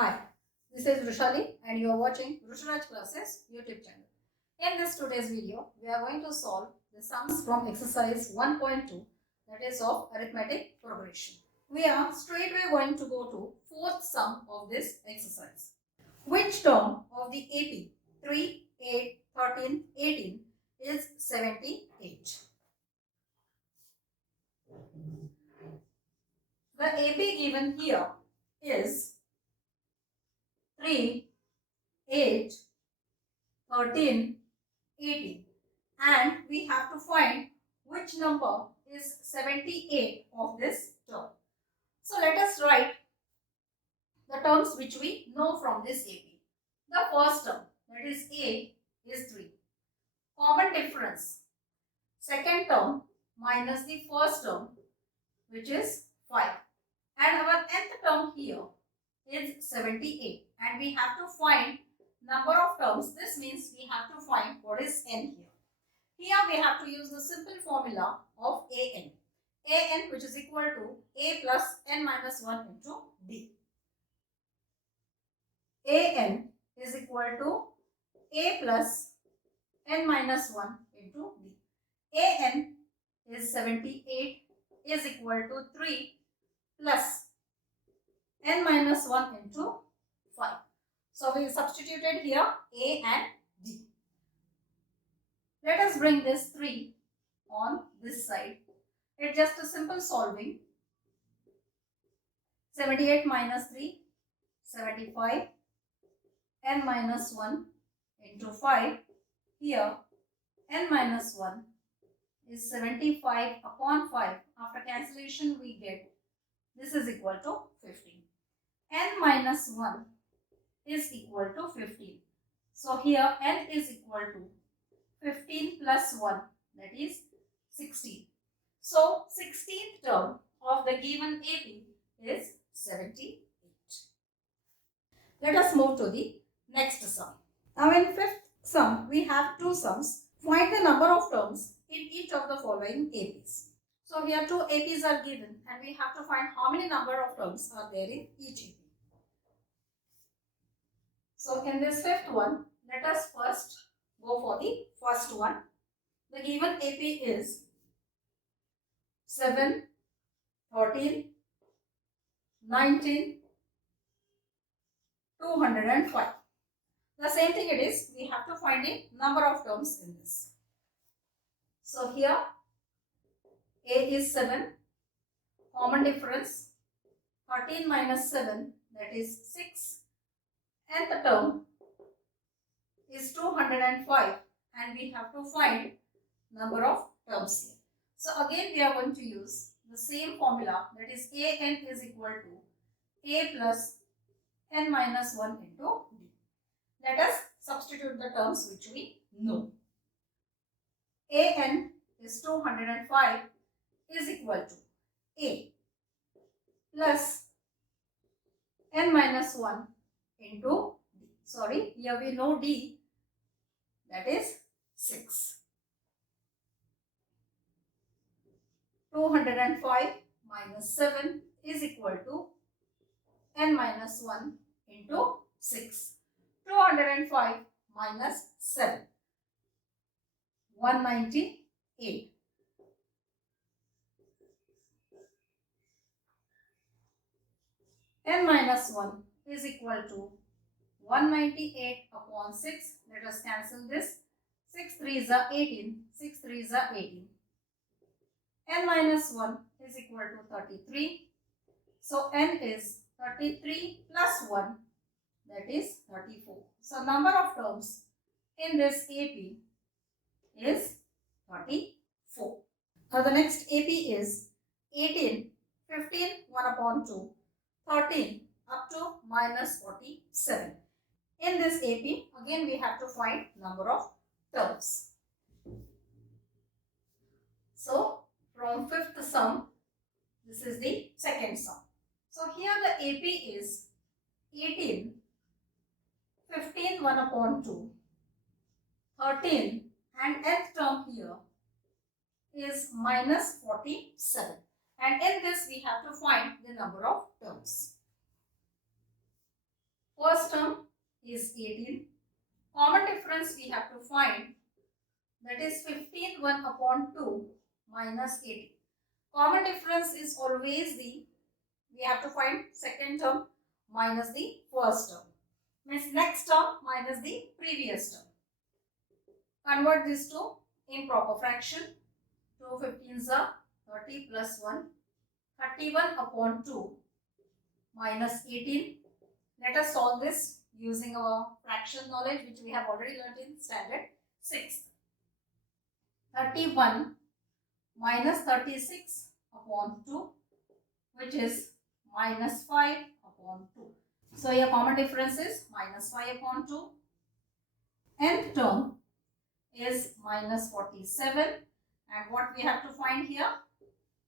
Hi, this is Rushali and you are watching Rusharaj Classes YouTube channel. In this today's video, we are going to solve the sums from exercise 1.2, that is of arithmetic progression. We are straightway going to go to fourth sum of this exercise. Which term of the AP 3, 8, 13, 18 is 78? The AP given here is 3, 8, 13, 18, and we have to find which number is 78 of this term. So let us write the terms which we know from this AP. The first term, that is A, is 3. Common difference. Second term minus the first term, which is 5. And our nth term here is 78. And we have to find number of terms. This means we have to find what is n here. Here we have to use the simple formula of an. An, which is equal to a plus n minus 1 into d. An is equal to a plus n minus 1 into d. An is 78 is equal to 3 plus n minus 1 into 5. So we substituted here a and d. Let us bring this 3 on this side. It's just a simple solving. 78 minus 3, 75, n minus 1 into 5. Here, n minus 1 is 75 upon 5. After cancellation, we get this is equal to 15. N minus 1 is equal to 15. So here, n is equal to 15 plus 1, that is 16. So, 16th term of the given AP is 78. Let us move to the next sum. Now in fifth sum, we have two sums. Find the number of terms in each of the following APs. So here two APs are given and we have to find how many number of terms are there in each AP. So in this fifth one, let us first go for the first one. The given AP is 7, 14, 19, 205. The same thing it is, we have to find a number of terms in this. So here A is 7, common difference 13 minus 7, that is 6, and the term is 205 and we have to find number of terms here. So again we are going to use the same formula, that is an is equal to a plus n minus 1 into d. Let us substitute the terms which we know. An is 205 is equal to a plus n minus 1 into d. Sorry, here we know d, that is 6. 205 minus 7 is equal to n minus 1 into 6. 205 minus 7, 198. N minus 1 is equal to 198 upon 6. Let us cancel this. 6 3s are 18. 6 3s are 18. N minus 1 is equal to 33. So n is 33 plus 1, that is 34. So number of terms in this AP is 34. Now the next AP is 18, 15, 1 upon 2, 13 up to minus 47. In this AP, again we have to find number of terms. So from fifth sum, this is the second sum. So here the AP is 18, 15, 1 upon 2, 13, and nth term here is minus 47. And in this we have to find the number of terms. First term is 18. Common difference we have to find, that is 15 1 upon 2 minus 18. Common difference is always we have to find second term minus the first term. Means next term minus the previous term. Convert this to improper fraction. 2 15s are 30 plus 1. 31 upon 2 minus 18. Let us solve this using our fraction knowledge which we have already learned in standard 6th. 31 minus 36 upon 2, which is minus 5 upon 2. So your common difference is minus 5 upon 2. Nth term is minus 47, and what we have to find here?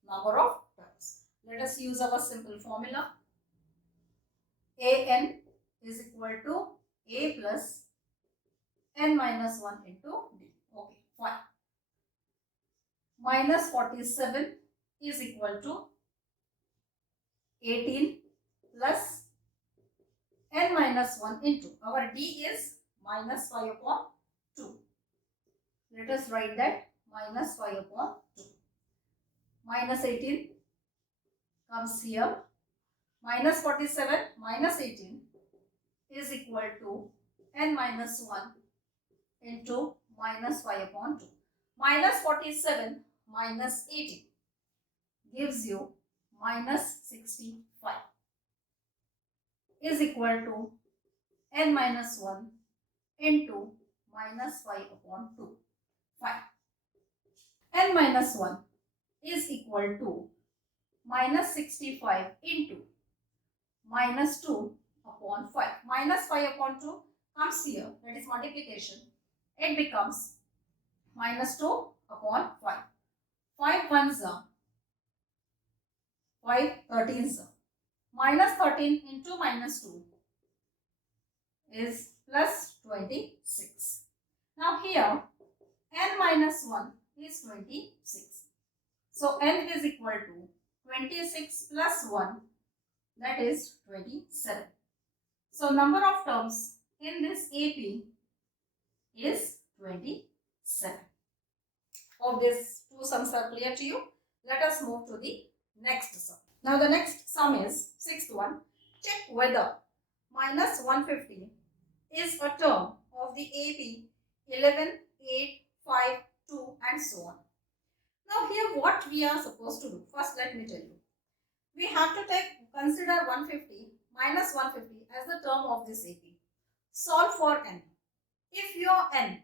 Number of terms. Let us use our simple formula. An is equal to a plus n minus 1 into d. Okay, fine. Minus 47 is equal to 18 plus n minus 1 into, our d is minus 5 upon 2. Let us write that minus 5 upon 2. Minus 18 comes here. Minus 47 minus 18 is equal to n minus 1 into minus 5 upon 2. Minus 47 minus 18 gives you minus 65 is equal to n minus 1 into minus 5 upon 2. Fine. N minus 1 is equal to minus 65 into minus 2 upon 5. Minus 5 upon 2 comes here, that is multiplication. It becomes minus 2 upon 5. 5 ones are 5 13s are. Minus 13 into minus 2 is plus 26. Now here n minus 1 is 26. So n is equal to 26 plus 1, that is 27. So number of terms in this AP is 27. Hope these two sums are clear to you. Let us move to the next sum. Now the next sum is 6th one. Check whether minus 150 is a term of the AP 11, 8, 5, 2 and so on. Now here what we are supposed to do? First let me tell you. We have to consider 150 minus 150 as the term of this AP. Solve for n. If your n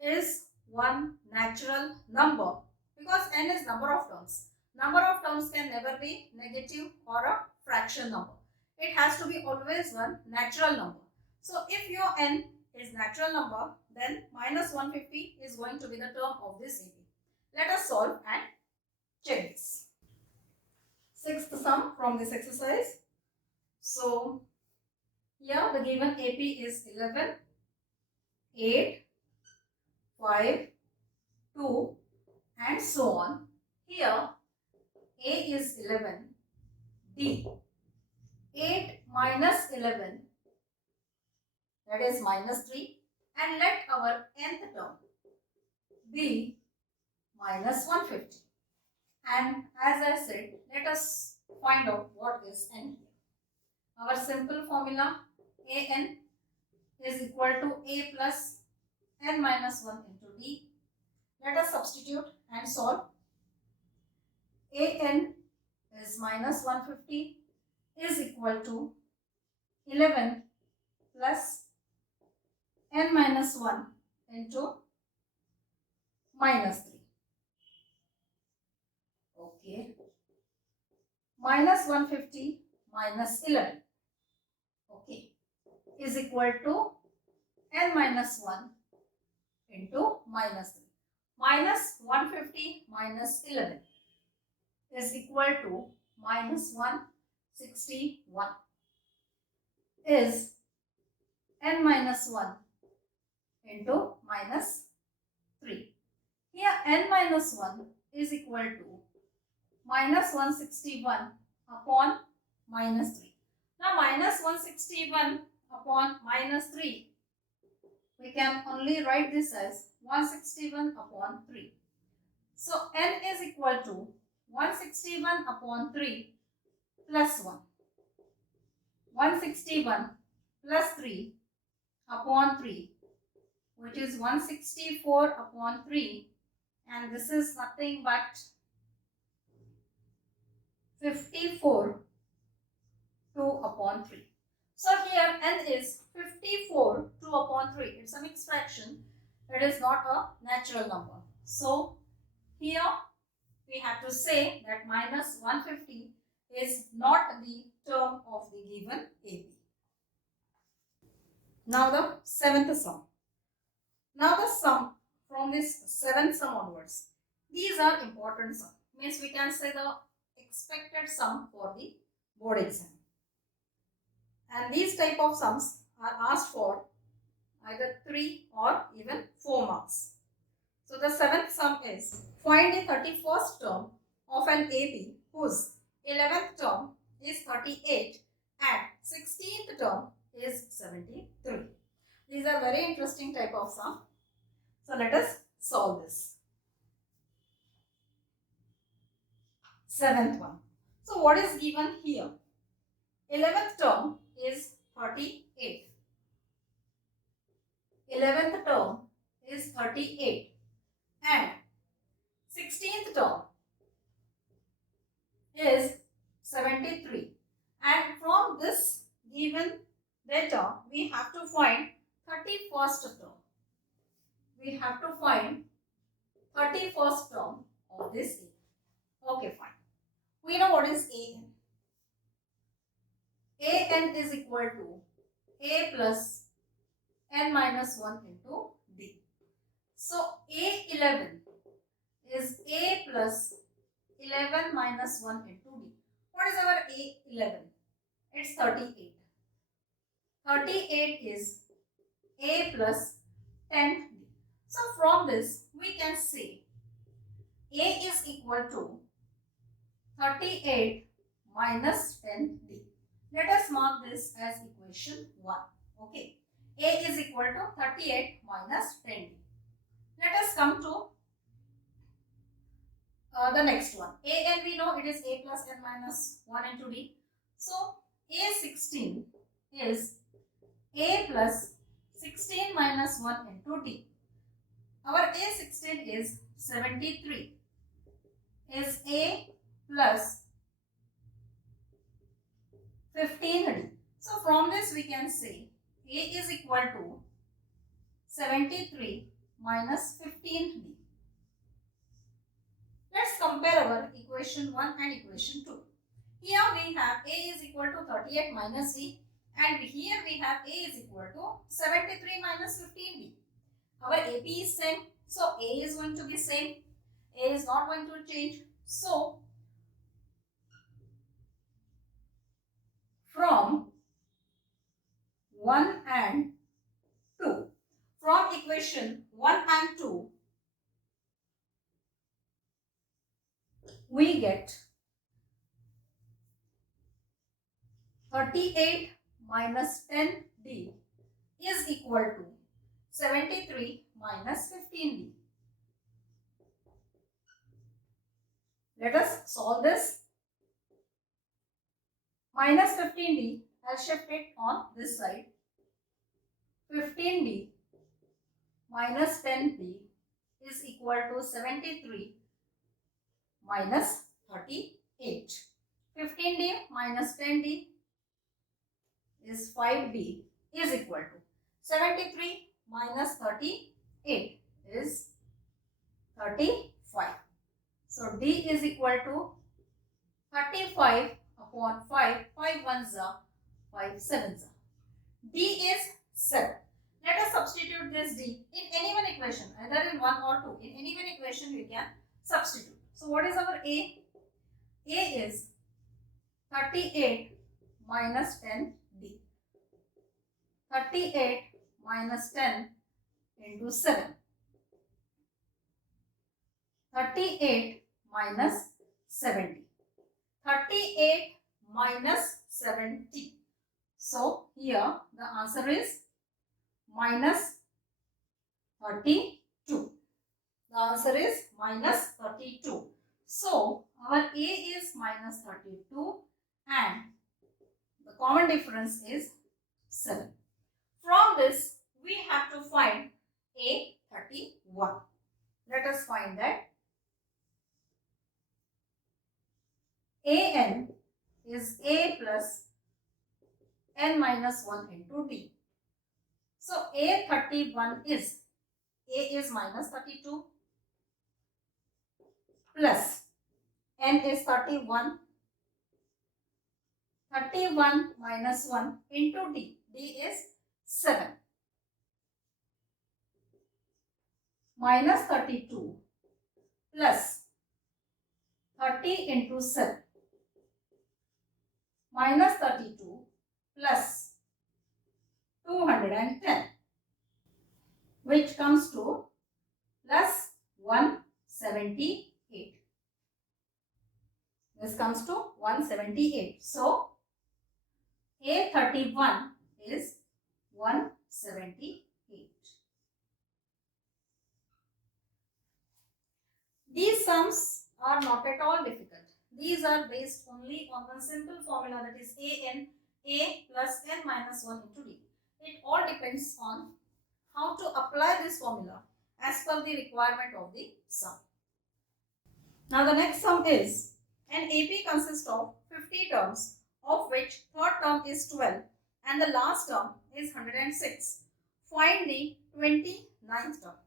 is one natural number, because n is number of terms. Number of terms can never be negative or a fraction number. It has to be always one natural number. So if your n is natural number, then minus 150 is going to be the term of this AP. Let us solve and check this. 6th sum from this exercise. So here the given AP is 11, 8, 5, 2 and so on. Here A is 11, D 8 minus 11, that is minus 3, and let our nth term be minus 150. And as I said, let us find out what is n here. Our simple formula, an is equal to a plus n minus 1 into d. Let us substitute and solve. An is minus 150 is equal to 11 plus n minus 1 into minus 3. Okay. Minus 150 minus 11. Okay. Is equal to n minus 1 into minus 3. Minus 150 minus 11 is equal to minus 161 is n minus 1 into minus 3. Here n minus 1 is equal to minus 161 upon minus 3. Now minus 161 upon minus 3, we can only write this as 161 upon 3. So n is equal to 161 upon 3 plus 1. 161 plus 3 upon 3, which is 164 upon 3, and this is nothing but 54 2 upon 3. So here n is 54 2 upon 3. It's a mixed fraction. It is not a natural number. So here we have to say that minus 150 is not the term of the given AB. Now the seventh sum. Now the sum from this seventh sum onwards. These are important sum. Means we can say the expected sum for the board exam. And these type of sums are asked for either 3 or even 4 marks. So the seventh sum is find the 31st term of an AB whose 11th term is 38 and 16th term is 73. These are very interesting type of sum. So let us solve this. Seventh one. So what is given here? 11th term is 38. 11th term is 38 and 16th term is 73. And from this given data, we have to find 31st term. We have to find 31st term of this A. Okay, fine. We know what is AN. AN is equal to A plus n minus 1 into D. So A11 is A plus 11 minus 1 into D. What is our A11? It's 38. 38 is A plus 10D. So from this we can say A is equal to 38 minus 10D. Let us mark this as equation 1. Okay. A is equal to 38 minus 10D. Let us come to the next one. A and we know it is A plus n minus 1 into D. So A16 is A plus 16 minus 1 into D. Our A16 is 73. Is A plus 15D. So from this we can say A is equal to 73 minus 15D. Let's compare our equation 1 and equation 2. Here we have A is equal to 38 minus D, and here we have A is equal to 73 minus 15D. Our AP is same, so A is going to be same. A is not going to change. So from 1 and 2, from equation 1 and 2, we get 38 minus 10D is equal to 73 minus 15D. Let us solve this. Minus 15D, I'll shift it on this side. 15D minus 10D is equal to 73 minus 38. 15D minus 10D is 5D is equal to 73 minus 38 is 35. So D is equal to 35 upon 5. 5 ones are 5 sevens are. D is 7. Let us substitute this D in any one equation, either in 1 or 2. In any one equation we can substitute. So what is our A? A is 38 minus 10D. 38 minus 10 into 7. 38 minus 70. 38 minus 70. So here the answer is minus 32. The answer is minus 32. So our A is minus 32 and the common difference is 7. From this we have to find A 31. Let us find that. AN is A plus N minus 1 into D. So A 31 is, A is minus 32 plus N is 31. 31 minus 1 into D. D is 7. Minus 32 plus 30 into 7. Minus 32 plus 210, which comes to plus 178. This comes to 178. So A31 is 178. These sums are not at all difficult. These are based only on one simple formula, that is AN, A plus N minus 1 into D. It all depends on how to apply this formula as per the requirement of the sum. Now the next sum is, an AP consists of 50 terms, of which third term is 12 and the last term is 106. Find the 29th term.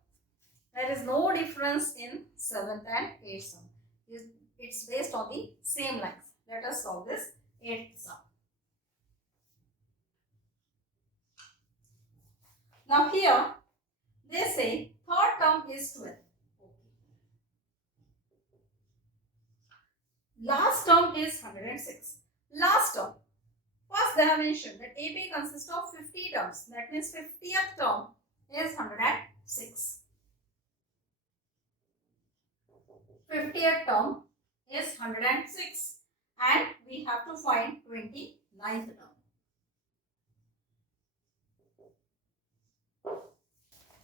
There is no difference in 7th and 8th sum. It's based on the same length. Let us solve this 8th sum. Now here they say third term is 12. Last term is 106. Last term. First they have mentioned that AP consists of 50 terms. That means 50th term is 106. 50th term is 106 and we have to find 29th term.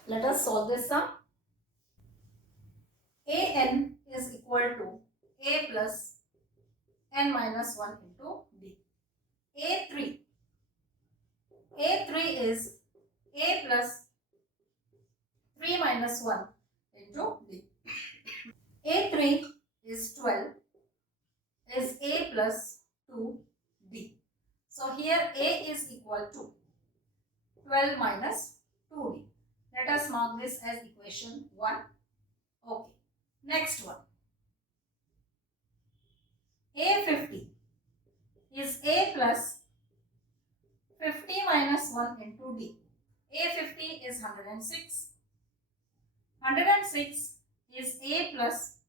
Let us solve this sum. AN is equal to A plus N minus 1 into D. A3 is A plus 3 minus 1 into D. A3 is 12, is A plus 2D. So here A is equal to 12 minus 2D. Let us mark this as equation 1. Okay. Next one. A50 is A plus 50 minus 1 into D. A50 is 106. 106 is A plus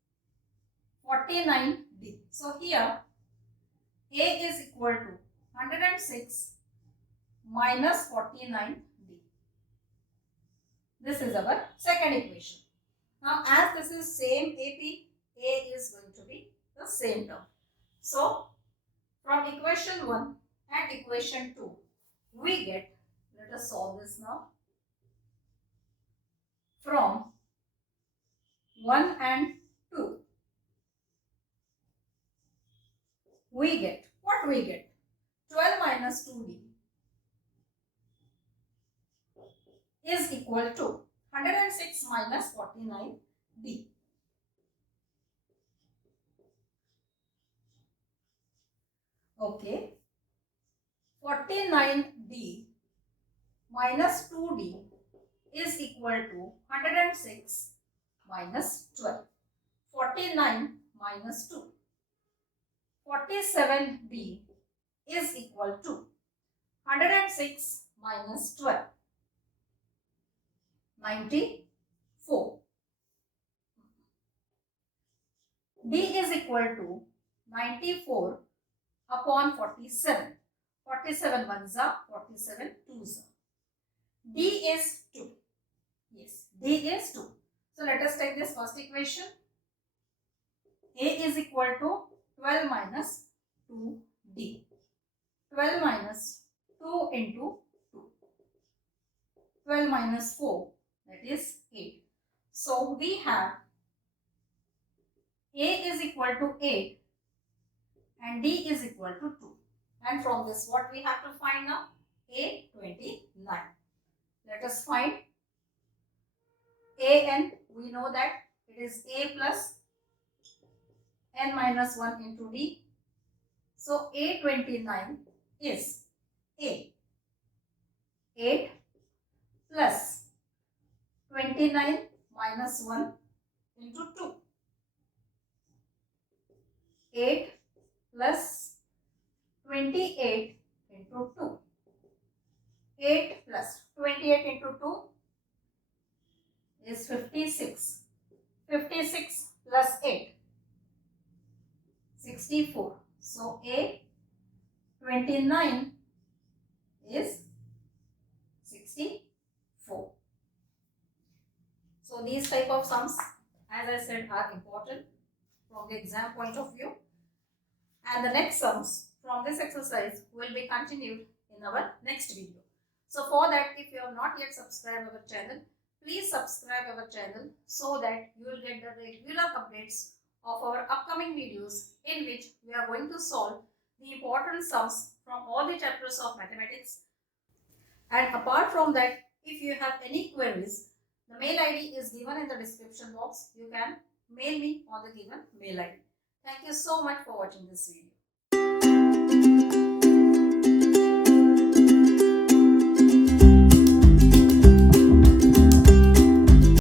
49D. So here A is equal to 106 minus 49D. This is our second equation. Now as this is same AP, A is going to be the same term. So from equation 1 and equation 2 we get, let us solve this now. From 1 and 2 we get, what we get? 12 minus 2D is equal to 106 minus 49D. Okay. 49D minus 2D is equal to 106 minus 12. 49 minus 2. 47D is equal to 106 minus 12. 94. D is equal to 94 upon 47. 47 ones are 47 twos are. D is 2. Yes, D is 2. So let us take this first equation. A is equal to 12 minus 2D. 12 minus 2 into 2. 12 minus 4, that is 8. So we have A is equal to 8 and D is equal to 2. And from this, what we have to find now? A, 29. Let us find an. We know that it is A plus n minus 1 into D. So A, 29 is A, 8 plus 29 minus 1 into 2. 8 plus 28 into 2. 8 plus 28 into 2 is 56. 56 plus 8, 64. So A, 29 is 64. So these type of sums, as I said, are important from the exam point of view. And the next sums from this exercise will be continued in our next video. So for that, if you have not yet subscribed our channel, please subscribe our channel so that you will get the regular updates of our upcoming videos in which we are going to solve the important sums from all the chapters of mathematics. And apart from that, if you have any queries, the mail ID is given in the description box. You can mail me on the given mail ID. Thank you so much for watching this video.